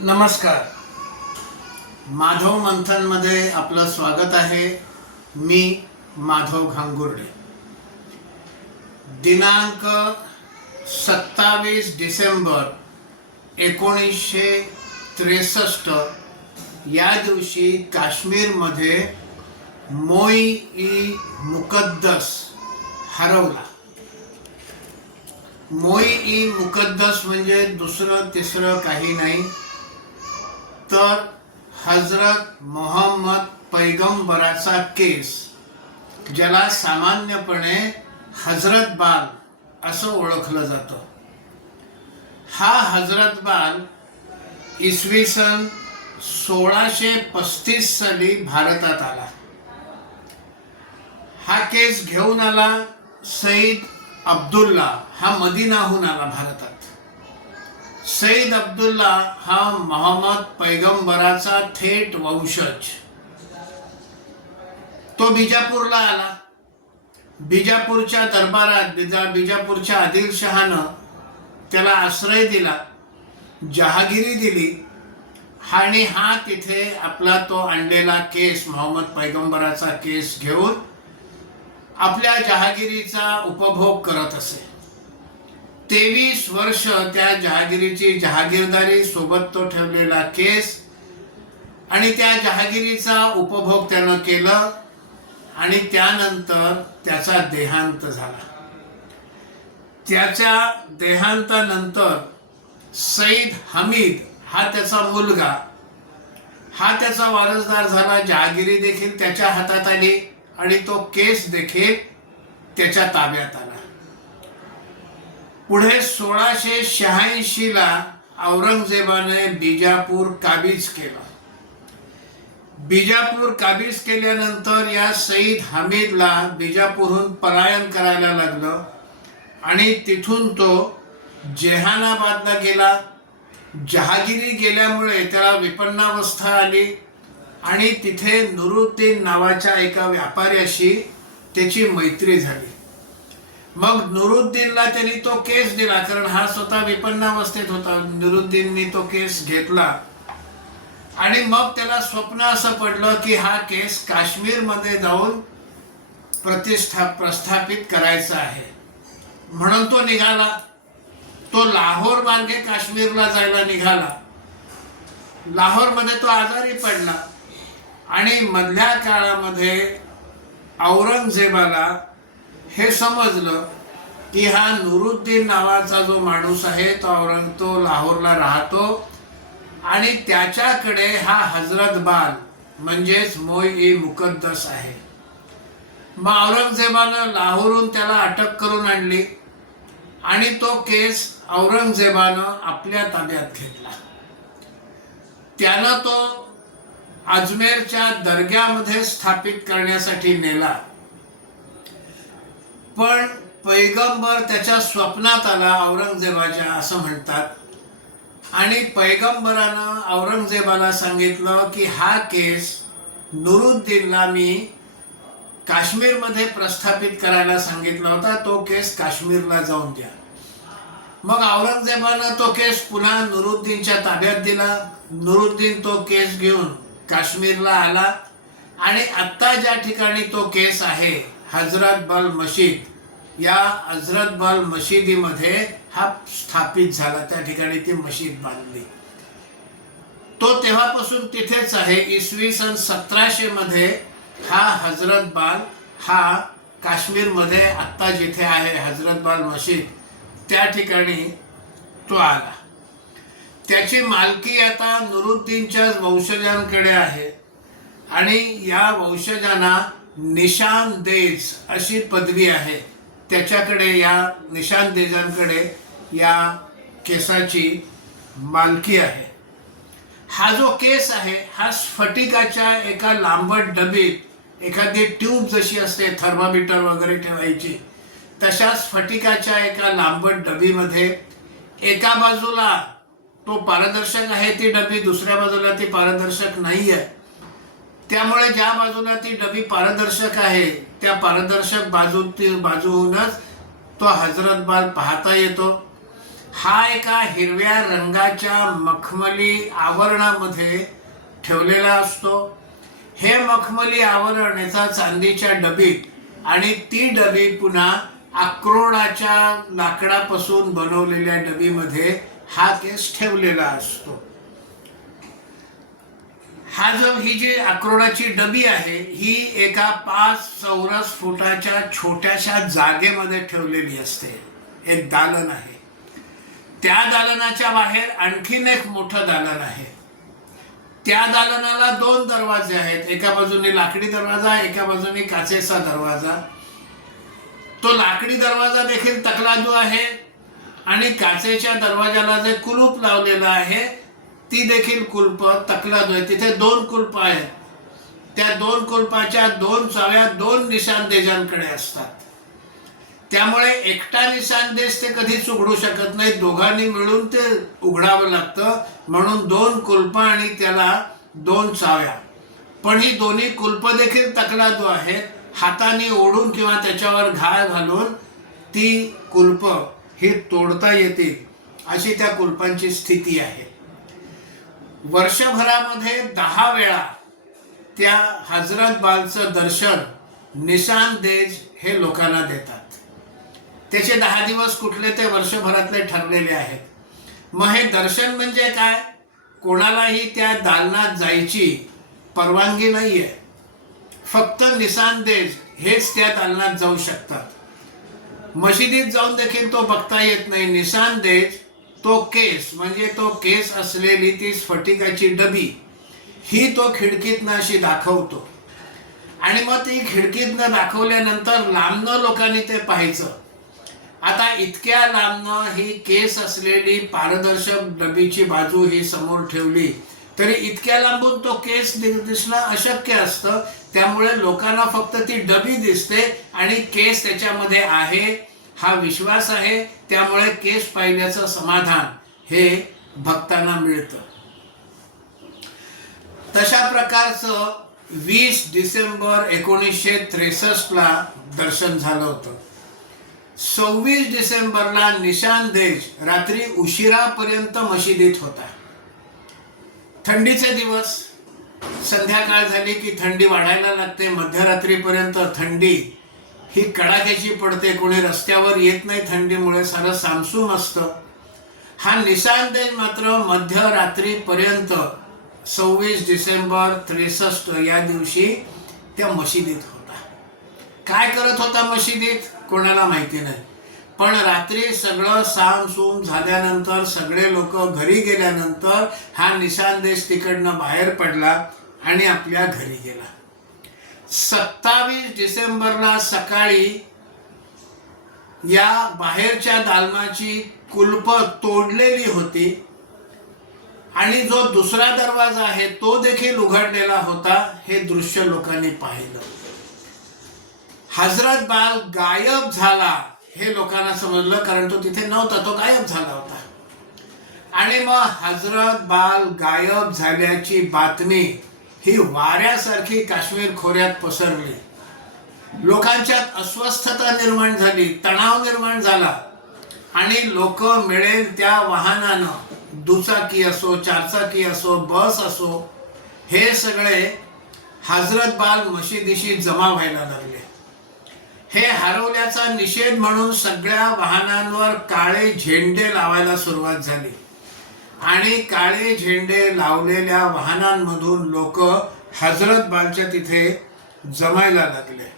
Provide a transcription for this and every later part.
नमस्कार. माधव मंथन मध्ये आपलं स्वागत आहे. मी माधव घांगुर्डे. दिनांक 27 डिसेंबर 1963 या दिवशी काश्मीरमध्ये मोई-ई-मुकद्दस हरवला. मोई-ई-मुकद्दस म्हणजे दुसरं तिसरं काही नाही तर हजरत मोहम्मद पैगंबराचा केस, ज्याला सामान्यपणे हजरत बाल असं ओळखलं जातं. हा हजरत बाल इसवी सन 1635 साली भारतात आला. हा केस घेऊन आला सईद अब्दुल्ला. हा मदीनाहून आला भारतात. सईद अब्दुल्ला हा मोहम्मद पैगंबराचा थेट वंशज. तो बिजापूरला आला. बिजापूरच्या दरबारात बिजापूरच्या आदिलशहानं त्याला आश्रय दिला, जहागिरी दिली आणि हा तिथे आपला तो आणलेला केस, मोहम्मद पैगंबराचा केस घेऊन आपल्या जहागिरीचा उपभोग करत असे. 23 वर्ष त्या जहागिरीची जहागीरदारी, सोबत तो ठेवलेला केस आणि त्या जहागिरीचा उपभोग त्यानं केलं आणि त्यानंतर त्याचा देहांत झाला. त्याच्या देहांतानंतर सईद हमीद हा त्याचा मुलगा, हा त्याचा वारसदार झाला. जहागिरी देखील त्याच्या हातात आली आणि तो केस देखील त्याच्या ताब्यात आला. पुढे 1686 ला औरंगजेबाने बिजापूर काबीज केलं. बिजापूर काबीज केल्यानंतर या सईद हमीदला बिजापूरहून पलायन करायला लागलं आणि तिथून तो जेहानाबादला गेला. जहागिरी गेल्यामुळे त्याला विपन्नावस्था आली आणि तिथे नुरुद्दीन नावाच्या एका व्यापाऱ्याशी त्याची मैत्री झाली. मग नुरुद्दीनला त्यांनी तो केस दिला, कारण हा स्वतः विपन्नावस्थेत होता. नुरुद्दीननी तो केस घेतला आणि मग त्याला स्वप्न असं पडलं की हा केस काश्मीरमध्ये जाऊन प्रस्थापित करायचा आहे. म्हणून तो निघाला. तो लाहोर मार्गे काश्मीरला जायला निघाला. लाहोरमध्ये तो आजारी पडला आणि मधल्या काळामध्ये औरंगजेबाला हे समजलं की हा नुरुद्दीन नावाचा जो माणूस आहे तो लाहोरला राहतो आणि त्याच्याकडे हा हजरत बाल म्हणजेच मोई-ई-मुकद्दस आहे. मग औरंगजेबानं लाहोरहून त्याला अटक करून आणली आणि तो केस औरंगजेबानं आपल्या ताब्यात घेतला. त्यानं तो अजमेरच्या दर्ग्यामध्ये स्थापित करण्यासाठी नेला. पण पैगंबर त्याच्या स्वप्नात आला औरंगजेबाच्या, असं म्हणतात. आणि पैगंबरानं औरंगजेबाला सांगितलं की हा केस नुरुद्दीनला मी काश्मीरमध्ये प्रस्थापित करायला सांगितला होता, तो केस काश्मीरला जाऊन द्या. मग औरंगजेबानं तो केस पुन्हा नुरुद्दीनच्या ताब्यात दिला. नुरुद्दीन तो केस घेऊन काश्मीरला आला आणि आत्ता ज्या ठिकाणी तो केस आहे हजरत बल मशीद, या हजरत बल मशिदीमध्ये हा स्थापित झाला. त्या ठिकाणी ती मशीद बांधली. तो तेव्हापासून तिथेच आहे. इसवी सन 1700 मध्ये हा हजरत बाल हा काश्मीरमध्ये आत्ता जिथे आहे हजरत बाल मशीद, त्या ठिकाणी तो आला. त्याची मालकी आता नुरुद्दीनच्या वंशजांकडे आहे आणि या वंशजांना निशानदेज अशी पदवी आहे. त्याच्याकडे, या निशानदेजांकडे या केसाची मालकी आहे. हा जो केस आहे हा स्फटिकाच्या एका लांबट डबीत, एखादी ट्यूब जशी असते थर्मामीटर वगैरे ठेवायची, तशा स्फटिकाच्या एका लांबट डबीमध्ये एका बाजूला तो पारदर्शक आहे ती डबी, दुसऱ्या बाजूला ती पारदर्शक नाही आहे. त्यामुळे ज्या बाजूला ती डबी पारदर्शक आहे त्या पारदर्शक बाजूहूनच तो हजरत बाल पाहता येतो हा एका हिरव्या रंगाच्या मखमली आवरणामध्ये ठेवलेला असतो. हे मखमली आवरण येतात चांदीच्या डबीत आणि ती डबी पुन्हा अक्रोडाच्या लाकडापासून बनवलेल्या डबीमध्ये हा केस ठेवलेला असतो. ही जी अक्रोडाची डबी आहे ही एका 5 चौरस फुटाच्या छोट्याशा जागेमध्ये ठेवलेली असते. एक दालन आहे. त्या दालनाच्या बाहेर आणखीन एक मोठं दालन आहे. त्या दालनाला 2 दरवाजे आहेत. एका बाजूने लाकडी दरवाजा, एका बाजूने काचेचा दरवाजा. तो लाकडी दरवाजा देखील तकलादू आहे आणि काचेच्या दरवाजाला जे कुलूप लावलेलं आहे ती देखील कुलप तकलादू आहे. तिथे 2 कुलप आहेत. त्या 2 कुलपाच्या 2 चाव्या 2 निशाणदेजांकडे असतात. त्यामुळे एकटा निशाणदेश ते कधीच उघडू शकत नाही. दोघांनी मिळून ते उघडावं लागतं. म्हणून 2 कुलप आणि त्याला 2 चाव्या. पण ही दोन्ही कुलप देखील तकलादू आहेत. हाताने ओढून किंवा त्याच्यावर घाळ घालून ती कुलप ही तोडता येतील अशी त्या कुलपांची स्थिती आहे. वर्षभरामध्ये 10 वेळा त्या हजरत बालचं दर्शन निशाणदेज हे लोकांना देतात. त्याचे 10 दिवस कुठले ते वर्षभरातले ठरलेले आहेत. मग हे दर्शन म्हणजे काय? कोणालाही त्या दालनात जायची परवानगी नाहीये. फक्त निशाणदेज हेच त्या दालनात जाऊ शकतात. मशिदीत जाऊन देखील तो बघता येत नाही. निशाणदेज तो केस म्हणजे तो केस असलेली ती स्फटिकाची डबी ही तो खिडकीतनं अशी दाखवतो आणि मग ती खिडकीतनं दाखवल्यानंतर लांबनं लोकांनी ते पाहायचं. आता इतक्या लांबनं ही केस असलेली पारदर्शक डबीची बाजू ही समोर ठेवली तरी इतक्या लांबून तो केस दिसणं अशक्य असतं. त्यामुळे लोकांना फक्त ती डबी दिसते आणि केस त्याच्यामध्ये आहे हा विश्वास आहे. त्यामुळे केस पाहिल्याचं समाधान हे भक्तांना मिळतं. तशा प्रकारचं 20 डिसेंबर 1963 ला दर्शन झालं होतं. 26 डिसेंबरला निशाणदेज रात्री उशिरापर्यंत मशिदीत होता. थंडीचे दिवस, संध्याकाळ झाली की थंडी वाढायला लागते. मध्यरात्रीपर्यंत थंडी ही कडाक्याची पडते. कोणी रस्त्यावर येत नाही थंडीमुळे. सारं सामसूम असतं. हा निशाणदेज मात्र मध्यरात्रीपर्यंत 26 डिसेंबर 63 या दिवशी त्या मशिदीत होता. काय करत होता मशिदीत कोणाला माहिती नाही. पण रात्री सगळं सामसूम झाल्यानंतर सगळे लोक घरी गेल्यानंतर हा निशाणदेज तिकडनं बाहेर पडला आणि आपल्या घरी गेला. 27 डिसेंबरला सकाळी या बाहेरच्या दालनाची कुलप तोडलेली होती आणि जो दुसरा दरवाजा आहे तो देखील उघडलेला होता. हे दृश्य लोकांनी पाहिलं. हजरत बाल गायब झाला हे लोकांना समजलं, कारण तो तिथे नव्हता, तो गायब झाला होता. आणि मग हजरत बाल गायब झाल्याची बातमी ही वाऱ्यासारखी काश्मीर खोऱ्यात पसरली. लोकांच्यात अस्वस्थता निर्माण झाली, तणाव निर्माण झाला आणि लोक मिळेल त्या वाहनानं, दुचाकी असो, चारचाकी असो, बस असो, हे सगळे हजरत बाल मशिदीशी जमा व्हायला लागले. हे हरवल्याचा निषेध म्हणून सगळ्या वाहनांवर काळे झेंडे लावायला सुरुवात झाली आणि काळे झेंडे लावलेल्या वाहनांमधून लोक हजरत बालच्या तिथे जमायला लागले.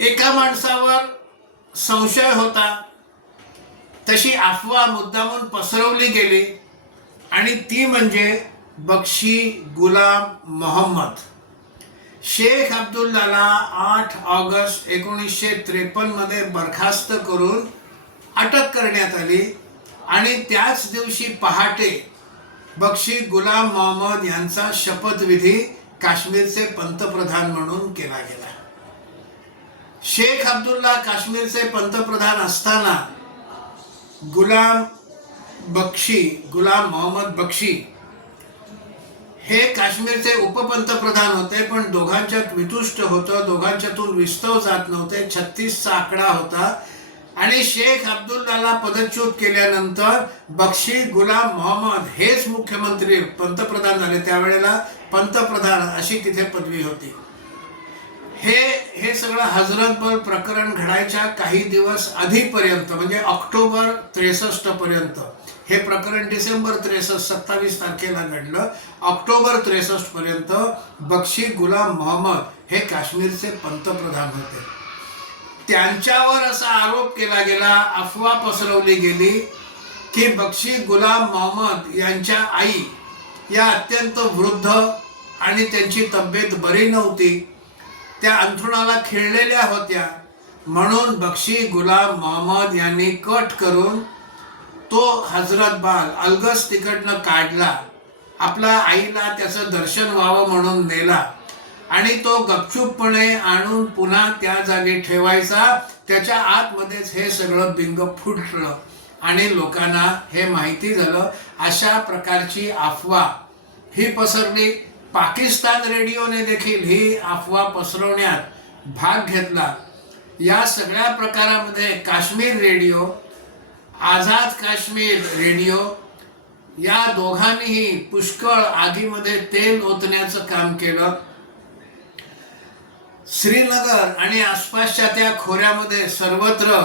एका माणसावर संशय होता, तशी अफवा मुद्दामून पसरवली गेली आणि ती म्हणजे बक्षी गुलाम मोहम्मद. शेख अब्दुल्लाला 8 ऑगस्ट 1953 मध्ये बरखास्त करून अटक करण्यात आली आणि त्याच दिवशी पहाटे बक्षी गुलाम मोहम्मद यांचा शपथविधी काश्मीरचे पंतप्रधान म्हणून केला गेला. शेख अब्दुल्ला काश्मीरचे पंतप्रधान असताना गुलाम मोहम्मद बक्षी हे काश्मीरचे उपपंतप्रधान होते. पण दोघांच्यात वितुष्ट होतं, दोघांच्यातून विस्तव जात नव्हते. 36चा आकडा होता आणि शेख अब्दुल्लाला पदच्युत केल्यानंतर बक्षी गुलाम मोहम्मद हेच मुख्यमंत्री पंतप्रधान झाले. त्यावेळेला पंतप्रधान अशी तिथे पदवी होती. हे सगळं हजरतबल प्रकरण घडायच्या काही दिवस आधीपर्यंत म्हणजे ऑक्टोबर 63 पर्यंत, हे प्रकरण डिसेंबर 63 27 तारखेला घडलं. ऑक्टोबर 63 पर्यंत बक्षी गुलाम मोहम्मद हे काश्मीरचे पंतप्रधान होते. त्यांच्यावर असा आरोप केला गेला, अफवा पसरवली गेली की बक्षी गुलाम मोहम्मद यांच्या आई या अत्यंत वृद्ध आणि त्यांची तब्येत बरी नव्हती, त्या अंथरुणाला खिळलेल्या होत्या, म्हणून बक्षी गुलाम मोहम्मद यांनी कट करून तो हजरत बाल अलगस तिकडनं काढला, आपल्या आईला त्याचं दर्शन व्हावं म्हणून नेला आणि तो गपचूपपणे आणून पुन्हा त्या जागी ठेवायचा. त्याच्या आतमध्येच हे सगळं बिंग फुटलं आणि लोकांना हे माहिती झालं. अशा प्रकारची अफवा ही पसरली. पाकिस्तान रेडिओने देखील ही अफवा पसरवण्यात भाग घेतला. या सगळ्या प्रकारामध्ये काश्मीर रेडिओ, आझाद काश्मीर रेडिओ या दोघांनीही पुष्कळ आगीमध्ये तेल ओतण्याचं काम केलं. श्रीनगर आणि आसपासच्या त्या खोऱ्यामध्ये सर्वत्र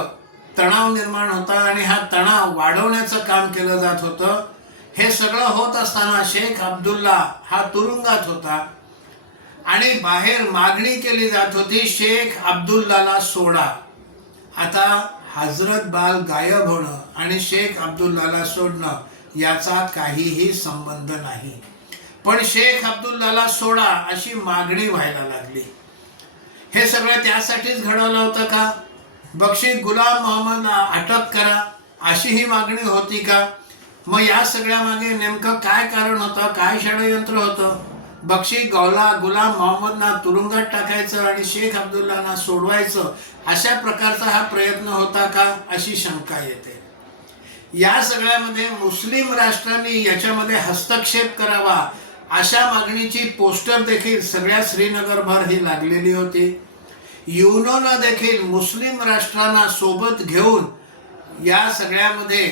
तणाव निर्माण होता आणि हा तणाव वाढवण्याचं काम केलं जात होतं. हे सगळं होत असताना शेख अब्दुल्ला हा तुरुंगात होता आणि बाहेर मागणी केली जात होती, शेख अब्दुल्लाला सोडा. आता हजरत बाल गायब होणं आणि शेख अब्दुल्लाला सोडणं याचा काहीही संबंध नाही, पण शेख अब्दुल्लाला सोडा अशी मागणी व्हायला लागली. हे सगळं त्यासाठीच घडवलं होतं का? बक्षी गुलाम मोहम्मदला अटक करा अशी ही मागणी होती का? मग या सगळ्या मागे नेमकं काय कारण होतं, काय षडयंत्र होतं? बक्षी गुलाम मोहम्मदना तुरुंगात टाकायचं आणि शेख अब्दुल्लाना सोडवायचं अशा प्रकारचा हा प्रयत्न होता का अशी शंका येते. या सगळ्यामध्ये मुस्लिम राष्ट्रांनी याच्यामध्ये हस्तक्षेप करावा अशा मागणीची पोस्टर देखील सगळ्या श्रीनगरभर ही लागलेली होती. युनोनं देखील मुस्लिम राष्ट्रांना सोबत घेऊन या सगळ्यामध्ये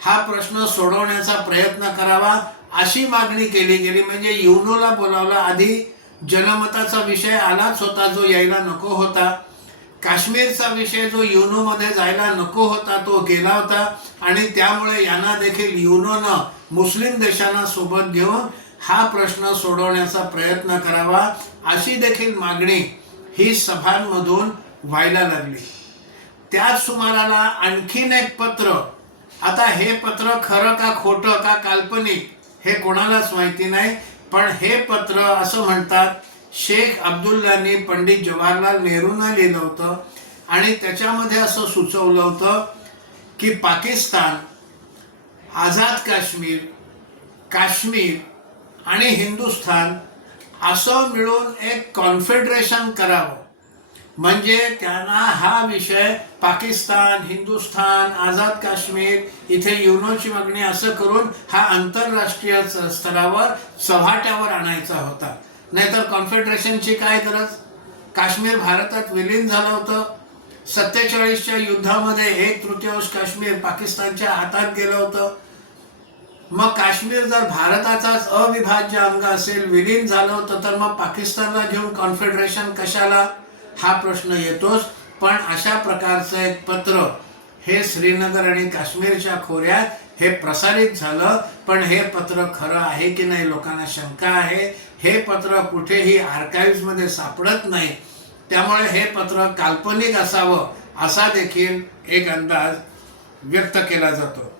हा प्रश्न सोडवण्याचा प्रयत्न करावा अशी मागणी केली गेली. म्हणजे युनोला बोलावलं. आधी जनमताचा विषय आलाच होता जो यायला नको होता. काश्मीरचा विषय जो युनोमध्ये जायला नको होता तो गेला होता आणि त्यामुळे यांना देखील युनोनं मुस्लिम देशांना सोबत घेऊन हा प्रश्न सोडवण्याचा प्रयत्न करावा अशी देखील मागणी ही सभांमधून व्हायला लागली. त्याच सुमाराला आणखीन एक पत्र, आता हे पत्र खरं का खोटं का काल्पनिक हे कोणालाच माहिती नाही, पण हे पत्र असं म्हणतात शेख अब्दुल्लांनी पंडित जवाहरलाल नेहरूंना लिहिलं होतं आणि त्याच्यामध्ये असं सुचवलं होतं की पाकिस्तान, आझाद काश्मीर, काश्मीर आणि हिंदुस्थान असं मिळून एक कॉन्फेडरेशन करावं. म्हणजे त्यांना हा विषय पाकिस्तान, हिंदुस्थान, आझाद काश्मीर इथे युनोची मागणी असं करून हा आंतरराष्ट्रीय स्तरावर चव्हाट्यावर आणायचा होता. नाहीतर कॉन्फेडरेशनची काय गरज? काश्मीर भारतात विलीन झालं होतं. 47च्या युद्धामध्ये 1/3 काश्मीर पाकिस्तानच्या हातात गेलं होतं. मग काश्मीर जर भारताचाच अविभाज्य अंग असेल, विलीन झालं होतं, तर मग पाकिस्तानला घेऊन कॉन्फेडरेशन कशाला हा प्रश्न येतोच. पण अशा प्रकारचं एक पत्र हे श्रीनगर आणि काश्मीरच्या खोऱ्यात हे प्रसारित झालं. पण हे पत्र खरं आहे की नाही लोकांना शंका आहे. हे पत्र कुठेही आर्काइव्हमध्ये सापडत नाही, त्यामुळे हे पत्र काल्पनिक असावं असा देखील एक अंदाज व्यक्त केला जातो.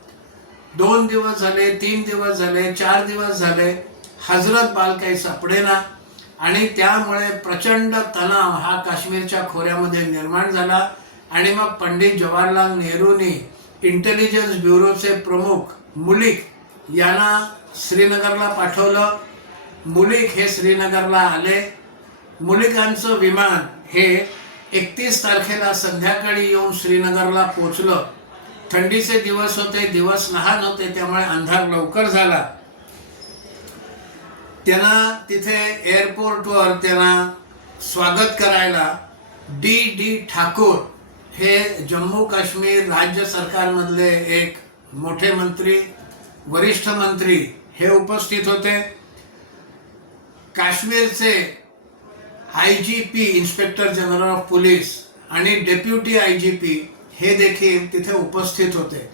2 दिवस झाले, 3 दिवस झाले, 4 दिवस झाले, हजरत बाल काही सापडेना आणि त्यामुळे प्रचंड तणाव हा काश्मीरच्या खोऱ्यामध्ये निर्माण झाला. आणि मग पंडित जवाहरलाल नेहरूंनी इंटेलिजन्स ब्युरोचे प्रमुख मुलिक यांना श्रीनगरला पाठवलं. मुलिक हे श्रीनगरला आले. मुलिकांचं विमान हे 31 तारखेला संध्याकाळी येऊन श्रीनगरला पोचलं. थंडीचे दिवस होते, दिवस लहान होते, त्यामुळे अंधार लवकर झाला. त्यांना तिथे एअरपोर्टवर त्यांना स्वागत करायला डी ठाकूर हे जम्मू काश्मीर राज्य सरकारमधले एक मोठे मंत्री, वरिष्ठ मंत्री हे उपस्थित होते. काश्मीरचे IGP inspector general of police आणि डेप्युटी IGP हे देखील तिथे उपस्थित होते.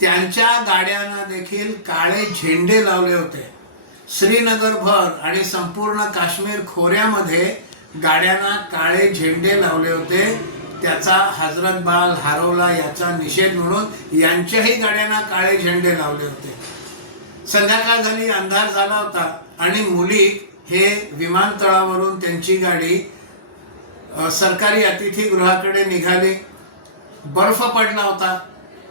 त्यांच्या गाड्यांना देखील काळे झेंडे लावले होते. श्रीनगरभर आणि संपूर्ण काश्मीर खोऱ्यामध्ये गाड्यांना काळे झेंडे लावले होते. त्याचा हजरतबाल हरवला याचा निषेध म्हणून यांच्याही गाड्यांना काळे झेंडे लावले होते. संध्याकाळ झाली, अंधार झाला होता आणि मुली हे विमानतळावरून त्यांची गाडी सरकारी अतिथीगृहाकडे निघाली. बर्फ पडला होता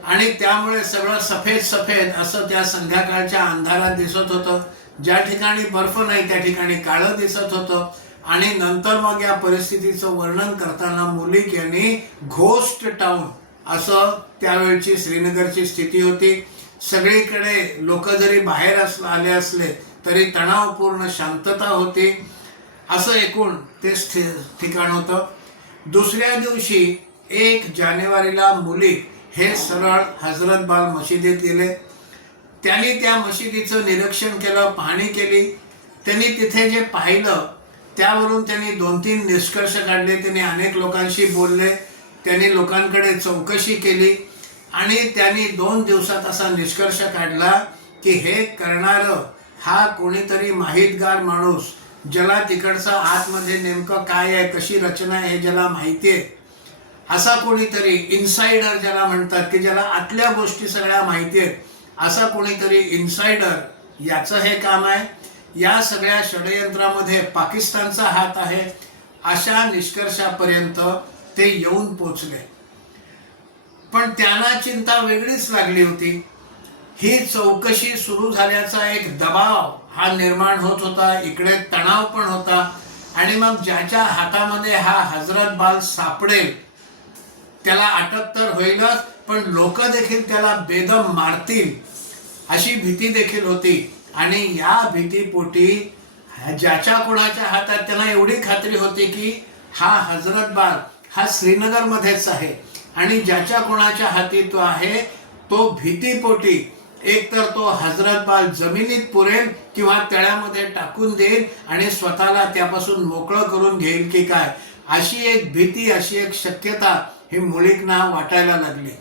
आणि त्यामुळे सगळं सफेद सफेद असं त्या संध्याकाळच्या अंधारात दिसत होतं. ज्या ठिकाणी बर्फ नाही त्या ठिकाणी काळं दिसत होतं. आणि नंतर मग या परिस्थितीचं वर्णन करताना मुलिक यांनी घोस्ट टाउन असं त्यावेळची श्रीनगरची स्थिती होती. सगळीकडे लोक जरी बाहेर आले असले तरी तणावपूर्ण शांतता होती, असं एकूण ते ठिकाण होतं. दुसऱ्या दिवशी 1 जानेवारीला मुलिक हे सरळ हजरतबाल मशिदीत गेले. त्यांनी त्या मशिदीचं निरीक्षण केलं, पाहणी केली. त्यांनी तिथे जे पाहिलं त्यावरून त्यांनी 2-3 निष्कर्ष काढले. त्यांनी अनेक लोकांशी बोलले, त्यांनी लोकांकडे चौकशी केली आणि त्यांनी 2 दिवसात असा निष्कर्ष काढला की हे करणारं हा कोणीतरी माहितगार माणूस, ज्याला तिकडचं आतमध्ये नेमकं काय आहे, कशी रचना आहे हे ज्याला माहिती आहे, असा कोणीतरी इन्साइडर ज्याला म्हणतात, की ज्याला आतल्या गोष्टी सगळ्या माहिती आहेत, असा कोणीतरी इन्साइडर याचं हे काम आहे. या सगळ्या षडयंत्रामध्ये पाकिस्तानचा हात आहे, अशा निष्कर्षापर्यंत ते येऊन पोचले. पण त्यांना चिंता वेगळीच लागली होती. ही चौकशी सुरू झाल्याचा एक दबाव हा निर्माण होत होता, इकडे तणाव पण होता. आणि मग ज्याच्या हातामध्ये हा हजरतबाल सापडेल त्याला अटक तर होईलच, पण लोक देखील त्याला बेदम मारतील अशी भीती देखील होती. आणि या भीतीपोटी ज्याच्या कोणाच्या हातात त्यांना एवढी खात्री होती की हा हजरतबाल हा श्रीनगरमध्येच आहे आणि ज्याच्या कोणाच्या हाती तो आहे तो भीतीपोटी एकतर तो हजरतबाल जमिनीत पुरेल किंवा तळ्यामध्ये टाकून देईल आणि स्वतःला त्यापासून मोकळं करून घेईल की काय, अशी एक भीती, अशी एक शक्यता ही मुलिकना वाटायला लागली.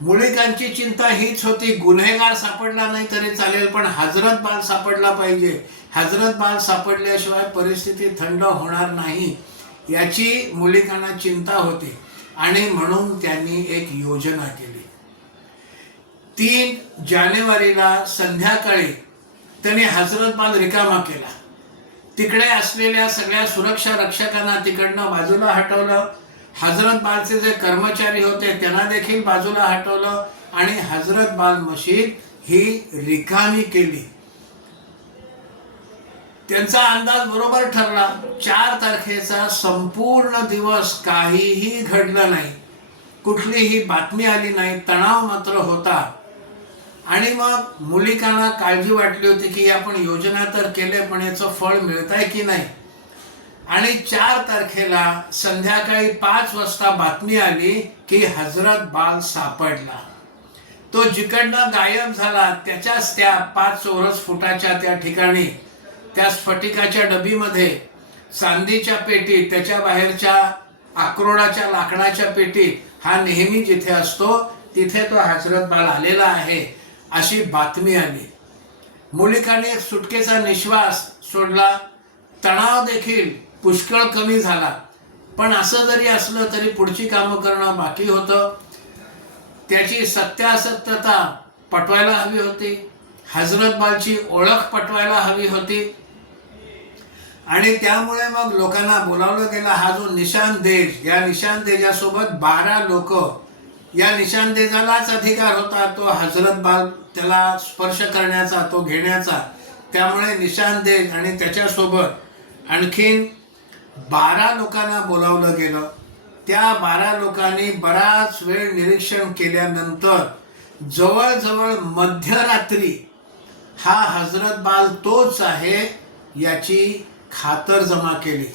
मुलिकांची चिंता हीच होती, गुन्हेगार सापडला नाही तरी चालेल, पण हजरतबाल सापडला पाहिजे. हजरतबाल सापडल्याशिवाय परिस्थिती थंड होणार नाही याची मुलिकांना चिंता होती. आणि म्हणून त्यांनी एक योजना केली. 3 जानेवारीला संध्याकाळी त्यांनी हजरतबाल रिकामा केला. तिकडे असलेल्या सगळ्या सुरक्षा रक्षकांना तिकडनं बाजूला हटवलं. हजरतबालचे जे कर्मचारी होते त्यांना देखील बाजूला हटवलं आणि हजरतबाल मशीद ही रिकामी केली. त्यांचा अंदाज बरोबर ठरला. 4 तारखेचा संपूर्ण दिवस काहीही घडलं नाही, कुठलीही बातमी आली नाही, तणाव मात्र होता. आणि मग मुलिकांना काळजी वाटली होती की आपण योजना तर केले पण याचं फळ मिळतंय की नाही. आणि 4 तारखेला संध्याकाळी 5 वाजता बातमी आली की हजरतबाल सापडला. तो जिकडनं गायब झाला त्याच्याच त्या 5 चौरस फुटाच्या त्या ठिकाणी त्या स्फटिकाच्या डबीमध्ये, चांदीच्या पेटीत, त्याच्या बाहेरच्या अक्रोडाच्या लाकडाच्या पेटीत, हा नेहमी जिथे असतो तिथे तो हजरतबाल आलेला आहे अशी बातमी आली. मुलिकाने एक सुटकेचा निश्वास सोडला. तणाव देखील पुष्कळ कमी झाला. पण असं जरी असलं तरी पुढची कामं करणं बाकी होतं. त्याची सत्यासत्यता पटवायला हवी होती, हजरतबालची ओळख पटवायला हवी होती. आणि त्यामुळे मग लोकांना बोलावलं गेलं. हा जो निशानदेज, या निशानदेजासोबत 12 लोक, या निशानदेजालाच अधिकार होता तो हजरतबाल त्याला स्पर्श करण्याचा, तो घेण्याचा. त्यामुळे निशानदेज आणि त्याच्यासोबत आणखीन 12 लोकांना बोलावलं गेलं. त्या 12 लोकांनी बराच वेळ निरीक्षण केल्यानंतर जवळजवळ मध्यरात्री हा हजरतबाल तोच आहे याची खातर जमा केली.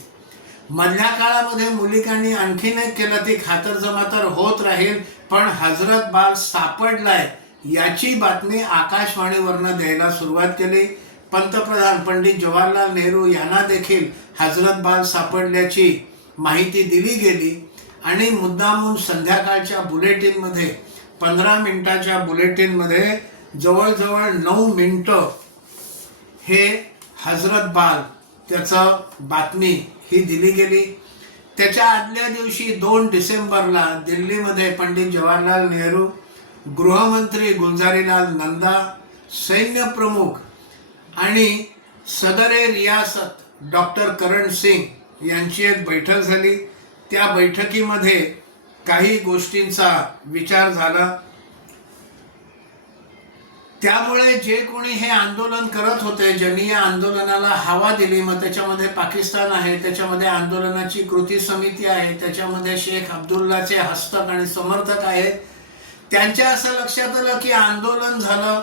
मधल्या काळामध्ये मुलिकांनी आणखीन एक केलं, ती खातरजमा तर होत राहील, पण हजरत बाल सापडलाय याची बातमी आकाशवाणीवरनं द्यायला सुरुवात केली. पंतप्रधान पंडित जवाहरलाल नेहरू यांना देखील हजरत बाल सापडल्याची माहिती दिली गेली आणि मुद्दामून संध्याकाळच्या बुलेटिनमध्ये 15 मिनिटाच्या बुलेटिनमध्ये जवळजवळ 9 मिनिटं हे हजरत बाल त्याचं बातमी ही दिली गेली. त्याच्या आदल्या दिवशी 2 डिसेंबरला दिल्लीमध्ये पंडित जवाहरलाल नेहरू, गृहमंत्री गुलजारीलाल नंदा, सैन्य प्रमुख आणि सदरे रियासत डॉक्टर करण सिंग यांची एक बैठक झाली. त्या बैठकीमध्ये काही गोष्टींचा विचार झाला. त्यामुळे जे कोणी हे आंदोलन करत होते, ज्यांनी या आंदोलनाला हवा दिली, मग त्याच्यामध्ये पाकिस्तान आहे, त्याच्यामध्ये आंदोलनाची कृती समिती आहे, त्याच्यामध्ये शेख अब्दुल्लाचे हस्तक आणि समर्थक आहेत, त्यांच्या असं लक्षात आलं की आंदोलन झालं,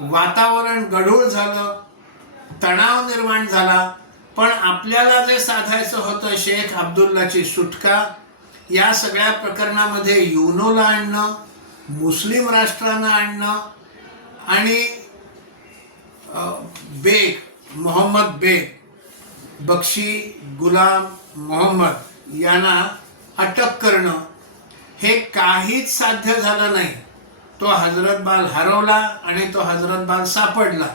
वातावरण गढूळ झालं, तणाव निर्माण झाला, पण आपल्याला जे साधायचं होतं शेख अब्दुल्लाची सुटका, या सगळ्या प्रकरणामध्ये युनोला आणणं, मुस्लिम राष्ट्रांना आणणं आणि मोहम्मद बेग, बक्षी गुलाम मोहम्मद यांना अटक करणं, हे काहीच साध्य झालं नाही. तो हजरत बाल हरवला आणि तो हजरत बाल सापडला.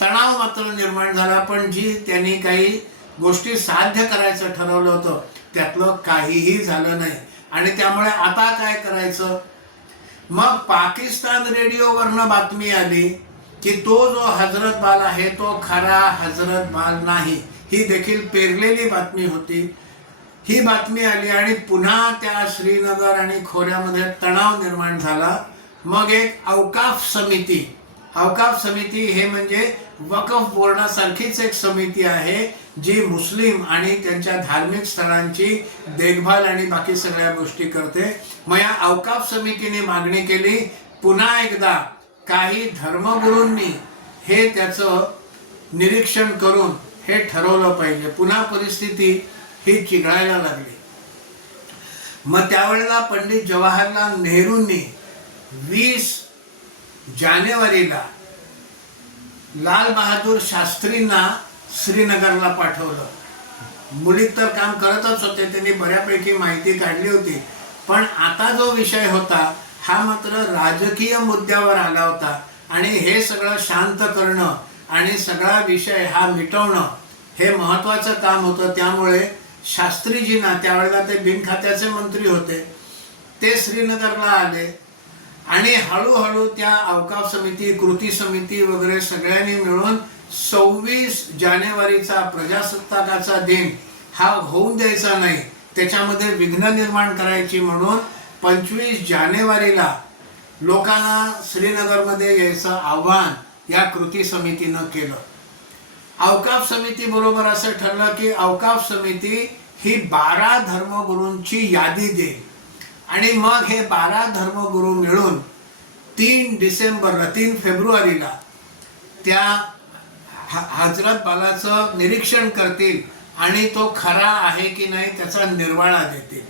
तणाव मात्र निर्माण झाला, पण जी त्यांनी काही गोष्टी साध्य करायचं ठरवलं होतं त्यातलं काहीही झालं नाही. आणि त्यामुळे आता काय करायचं? मग पाकिस्तान रेडिओवरनं बातमी आली की तो जो हजरत बाल आहे तो खरा हजरत बाल नाही. ही देखील पेरलेली बातमी होती. ही बातमी आली आणि पुन्हा त्या श्रीनगर आणि खोऱ्यामध्ये तणाव निर्माण झाला. मग एक औकाफ समिती हे म्हणजे वक्फ बोर्डासारखीच एक समिती आहे जी मुस्लिम आणि त्यांच्या धार्मिक स्थळांची देखभाल आणि बाकी सगळ्या गोष्टी करते. मग या औकाफ समितीने मागणी केली, पुन्हा एकदा काही धर्मगुरूंनी हे त्याचं निरीक्षण करून हे ठरवलं पाहिजे. पुन्हा परिस्थिती ही चिघळायला लागली. मग त्यावेळेला पंडित जवाहरलाल नेहरूंनी 20 जानेवारीला लाल बहादूर शास्त्रींना श्रीनगरला पाठवलं. मुलीत तर काम करतच होते, त्यांनी बऱ्यापैकी माहिती काढली होती, पण आता जो विषय होता हा मात्र राजकीय मुद्द्यावर आला होता आणि हे सगळं शांत करणं आणि सगळा विषय हा मिटवणं हे महत्त्वाचं काम होतं. त्यामुळे शास्त्रीजींना, त्यावेळेला ते बिनखात्याचे मंत्री होते, ते श्रीनगरला आले आणि हळूहळू त्या अवकाफ समिती, कृती समिती वगैरे सगळ्यांनी मिळून 26 जानेवारीचा प्रजासत्ताकाचा दिन हा होऊन द्यायचा नाही, त्याच्यामध्ये विघ्न निर्माण करायची म्हणून 25 जानेवारीला लोकांना श्रीनगरमध्ये यायचं आव्हान या कृती समितीनं केलं. अवकाफ समिती बरोबर असं ठरलं की अवकाफ समिती ही 12 धर्मगुरूंची यादी देईल आणि मग हे 12 धर्मगुरू मिळून 3 फेब्रुवारीला त्या हजरत बालाचं निरीक्षण करतील आणि तो खरा आहे की नाही त्याचा निर्वाळा देतील.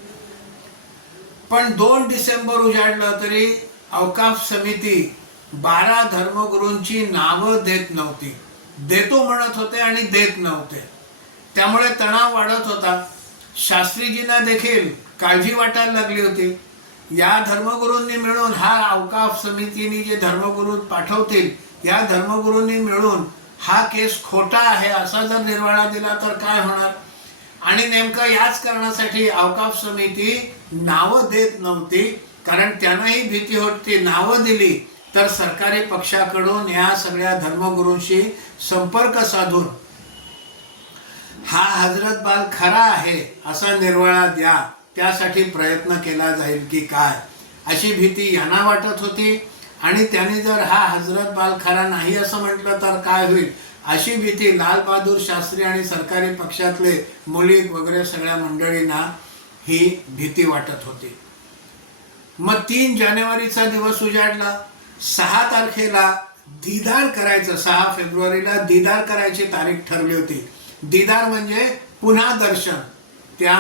पण 2 डिसेंबर उजाडलं तरी अवकाफ समिती 12 धर्मगुरूंची नावं देत नव्हती. देतो म्हणत होते आणि देत नव्हते. त्यामुळे तणाव वाढत होता. शास्त्रीजींना देखील काळजी वाटायला लागली होती. या धर्मगुरूंनी मिळून, हा अवकाफ समितीने जे धर्मगुरू पाठवतील या धर्मगुरूंनी मिळून हा केस खोटा आहे असा जर निर्वाळा दिला तर काय होणार? आणि नेमकं याच कारणासाठी अवकाफ समिती नावं देत नव्हती, कारण त्यांनाही भीती होती नावं दिली तर सरकारी पक्षाकडून या सगळ्या धर्मगुरूंशी संपर्क साधून हा हजरत बाल खरा आहे असा निर्वाळा द्या, त्यासाठी प्रयत्न केला जाईल की काय, अशी भीती यांना वाटत होती. आणि त्यांनी जर हा हजरत बाल खरा नाही असं म्हटलं तर काय होईल अशी भीती लाल बहादूर शास्त्री आणि सरकारी पक्षातले मुलीक वगैरे सगळ्या मंडळींना ही भीती वाटत होती. मग 3 जानेवारीचा दिवस उजाडला. 6 तारखेला दीदार करायचं, 6 फेब्रुवारीला दीदार करायची तारीख ठरली होती. दीदार म्हणजे पुन्हा दर्शन. त्या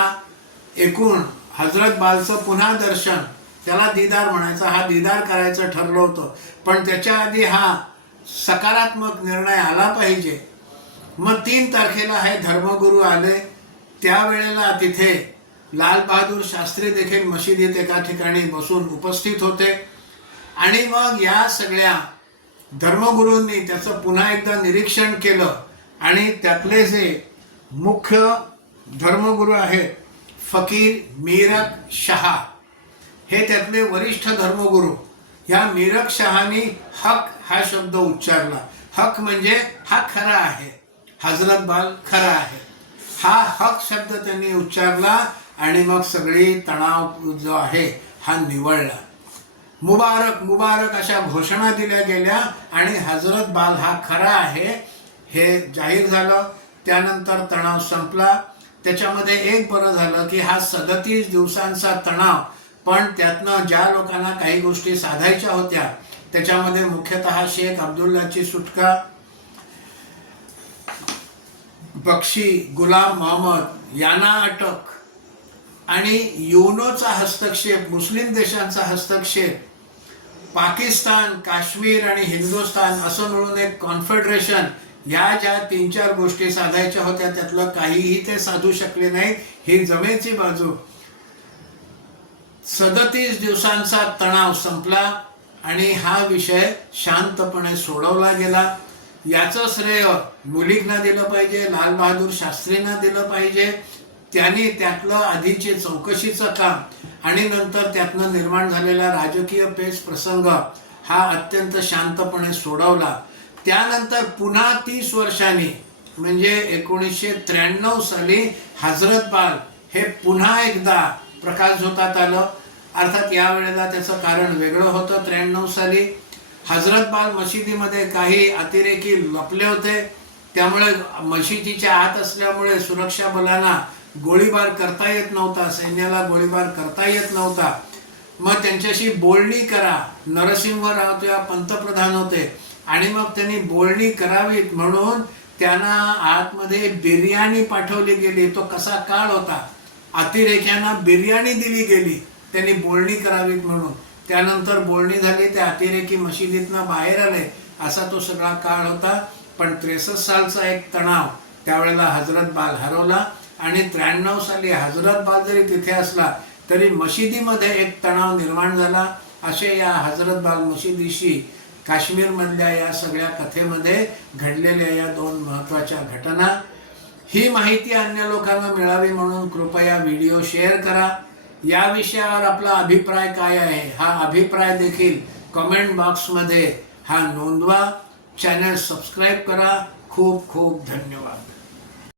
एकूण हजरत बालचं पुन्हा दर्शन, त्याला दीदार म्हणायचं, हा दीदार करायचं ठरलं होतं. पण त्याच्या आधी हा सकारात्मक निर्णय आला पाहिजे. मग 3 तारखेला हे धर्मगुरू आले. त्यावेळेला तिथे लाल बहादूर शास्त्री देखील मशिदीत एका ठिकाणी बसून उपस्थित होते. आणि मग या सगळ्या धर्मगुरूंनी त्याचं पुन्हा एकदा निरीक्षण केलं आणि त्यातले जे मुख्य धर्मगुरू आहेत फकीर मीरक शहा, हे त्यातले वरिष्ठ धर्मगुरू. ह्या मीरक शहानी हक हा शब्द उच्चारला. हक म्हणजे हा खरा आहे, हजरत बाल खरा आहे, हा हक शब्द त्यांनी उच्चारला. आणि मग सगळी तणाव जो आहे हा निवळला. मुबारक मुबारक अशा घोषणा दिल्या गेल्या आणि हजरत बाल हा खरा आहे हे जाहीर झालं. त्यानंतर तणाव संपला. त्याच्यामध्ये एक बरं झालं की हा 37 दिवसांचा तणाव, पण त्यातनं ज्या लोकांना काही गोष्टी साधायच्या होत्या त्याच्यामध्ये मुख्यतः शेख अब्दुल्लाची सुटका, बक्षी गुलाम मोहम्मद यांना अटक आणि युनोचा हस्तक्षेप, मुस्लिम देशांचा हस्तक्षेप, पाकिस्तान, काश्मीर आणि हिंदुस्थान असं मिळून एक कॉन्फेडरेशन, या ज्या 3-4 गोष्टी साधायच्या होत्या त्यातलं काहीही ते साधू शकले नाही. ही जमेची बाजू. 37 दिवसांचा तणाव संपला आणि हा विषय शांतपणे सोडवला गेला. याचं श्रेय मुलिकना दिलं पाहिजे, लाल बहादूर शास्त्रींना दिलं पाहिजे. त्यांनी त्यातलं आधीचे चौकशीचं काम आणि नंतर त्यातनं निर्माण झालेला राजकीय पेच प्रसंग हा अत्यंत शांतपणे सोडवला. त्यानंतर पुन्हा 30 वर्षांनी म्हणजे 1993 साली हजरत बाल हे पुन्हा एकदा प्रकाशझोतात आलं. अर्थात यावेळेला त्याचं कारण वेगळं होतं. 93 साली हजरत बाल मशिदीमध्ये काही अतिरेकी लपले होते. त्यामुळे मशिदीच्या आत असल्यामुळे सुरक्षा बलांना गोळीबार करता येत नव्हता, सैन्याला गोळीबार करता येत नव्हता. मग त्यांच्याशी बोलणी करा. नरसिंह राव तेव्हा पंतप्रधान होते आणि मग त्यांनी बोलणी करावीत म्हणून त्यांना आतमध्ये बिर्याणी पाठवली गेली. तो कसा काळ होता, अतिरेक्यांना बिर्याणी दिली गेली त्यांनी बोलणी करावीत म्हणून. त्यानंतर बोलणी झाली, त्या अतिरेकी मशिदीतनं बाहेर आले, असा तो सगळा काळ होता. पण 63 सालचा एक तणाव त्यावेळेला हजरत बाल हरवला आणि 93 साली हजरत बाल जरी तिथे असला तरी मशिदीमध्ये एक तणाव निर्माण झाला. असे या हजरत बाल मशिदीशी काश्मीरमधल्या या सगळ्या कथेमध्ये घडलेल्या या 2 महत्त्वाच्या घटना. ही माहिती अन्य लोकांना मिळावी म्हणून कृपया व्हिडिओ शेअर करा. या विषयावर आपला अभिप्राय काय आहे हा अभिप्राय देखील कमेंट बॉक्समध्ये हा नोंदवा. चॅनल सबस्क्राईब करा. खूप खूप धन्यवाद.